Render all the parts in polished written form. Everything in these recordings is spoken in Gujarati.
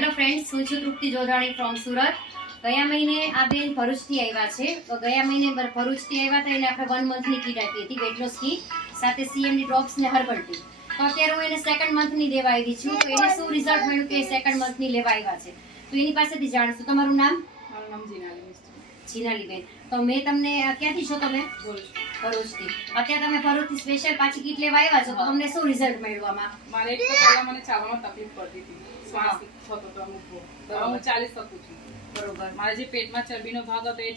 હેલો ફ્રેન્ડ્સ, હું છું તૃપ્તિ જોધાણી ફ્રોમ સુરત. ગયા મહિને આ બેન ભરૂચથી આવ્યા છે. તો ગયા મહિને ભરૂચથી આવ્યા હતા, એને આપણે 1 મંથની કીટ આપી હતી, વેટ લોસ કીટ સાથે CMD ડ્રોપ્સ ને હર્બલ ટી. તો અત્યારે હું એને 2nd મંથની લેવા આવી છું. તો એને શું રિઝલ્ટ મળ્યું કે 2nd મંથની લેવા આવ્યા છે, તો એની પાસેથી જાણશું. તમારું નામ? મારું નામ જીનાલી બેન. તો મેં તમને ક્યાંથી છો તમે? ભરૂચથી. અત્યારે તમે ભરૂચથી સ્પેશિયલ પાછી કીટ લેવા આવ્યા છો, તો તમને શું રિઝલ્ટ મળ્યું આમાં? મારે એક તો પહેલા મને ચાલવામાં તકલીફ પડતી હતી, શ્વાસ થતો હતો અમુક, તો હું ચાલી શકું છું. બરોબર. મારે જે પેટમાં ચરબીનો ભાગ હતો એ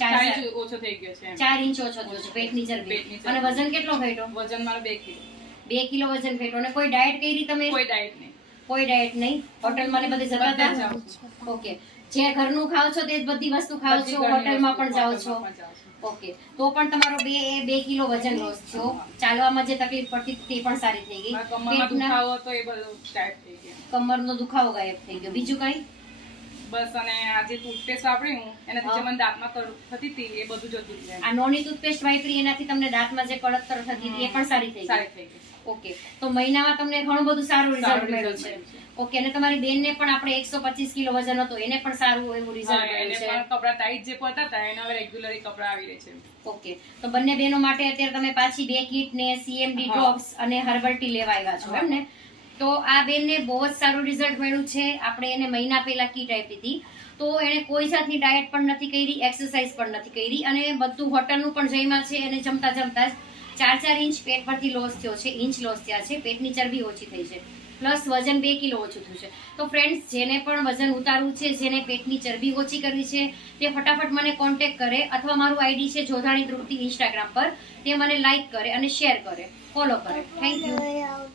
4 ઇંચ ઓછો થઈ ગયો છે. 4 ઇંચ ઓછો થયો છે પેટની ચરબી. અને વજન કેટલો ઘટ્યો? વજન મારો 2 કિલો. 2 કિલો વજન ઘટ્યો. અને કોઈ ડાયટ કરી તમે? કોઈ ડાયટ નહીં. કોઈ ડાયટ નહીં. હોટલમાં ને બધે જતા હતા? ઓકે. જે ઘરનું ખાવ છો તે જ બધી વસ્તુ ખાવ છો, હોટલમાં પણ જાઓ છો? ઓકે. તો પણ તમારો 2 કિલો વજન લોસ થયો. ચાલવામાં જે તકલીફ પડતી તે પણ સારી થઈ ગઈ. કમરમાં દુખાવો હતો એ બધો ટાઈટ થઈ ગયો. કમરનો દુખાવો ગાયબ થઈ ગયો. બીજું કઈ? બસ. અને આ જે ટૂથપેસ્ટ વાપરી હું એનાથી જે મને દાંતમાં થતી હતી એ બધું જતું રહ્યું. આ નોની ટૂથપેસ્ટ વાપરી એનાથી તમને દાંતમાં જે કળતર થતી હતી એ પણ સારી થઈ ગઈ. ઓકે. તો મહિનામાં તમને ઘણું બધું સારું રિઝલ્ટ મળ્યું છે. ઓકે. અને તમારી બેનને પણ આપણે 125 કિલો વજન હતો, એને પણ સારું એવું રિઝલ્ટ મળ્યું છે. એને કપડા ટાઈટ જે પડતા હતા એને હવે રેગ્યુલરી કપડા આવી રહે છે. ઓકે. તો બંને બહેનો માટે અત્યારે તમે પાછી 2 કીટ ને CMD ડ્રોપ્સ અને હર્બલ ટી લેવા આવ્યા છો, એમ ને? તો આ બેનને બહુ જ સારું રિઝલ્ટ મળ્યું છે. આપણે એને મહિના પહેલા કીટ આપી હતી, તો એને કોઈ જાતની ડાયટ પણ નથી કરી, એક્સરસાઇઝ પણ નથી કરી, અને બધું હોટલનું પણ જમ્યા છે. અને જમતા જમતા જ 4 ઇંચ પેટ પરથી લોસ થયો છે, ઇંચ લોસ થયા છે. પેટની ચરબી ઓછી થઈ છે, પ્લસ વજન 2 કિલો ઓછું થયું છે. તો ફ્રેન્ડ્સ, જેને પણ વજન ઉતારવું છે, જેને પેટની ચરબી ઓછી કરવી છે, તે ફટાફટ મને કોન્ટેક્ટ કરે, અથવા મારું આઈડી છે જોધાણી તૃપ્તિ ઇન્સ્ટાગ્રામ પર, તે મને લાઈક કરે અને શેર કરે, ફોલો કરે. Thank you.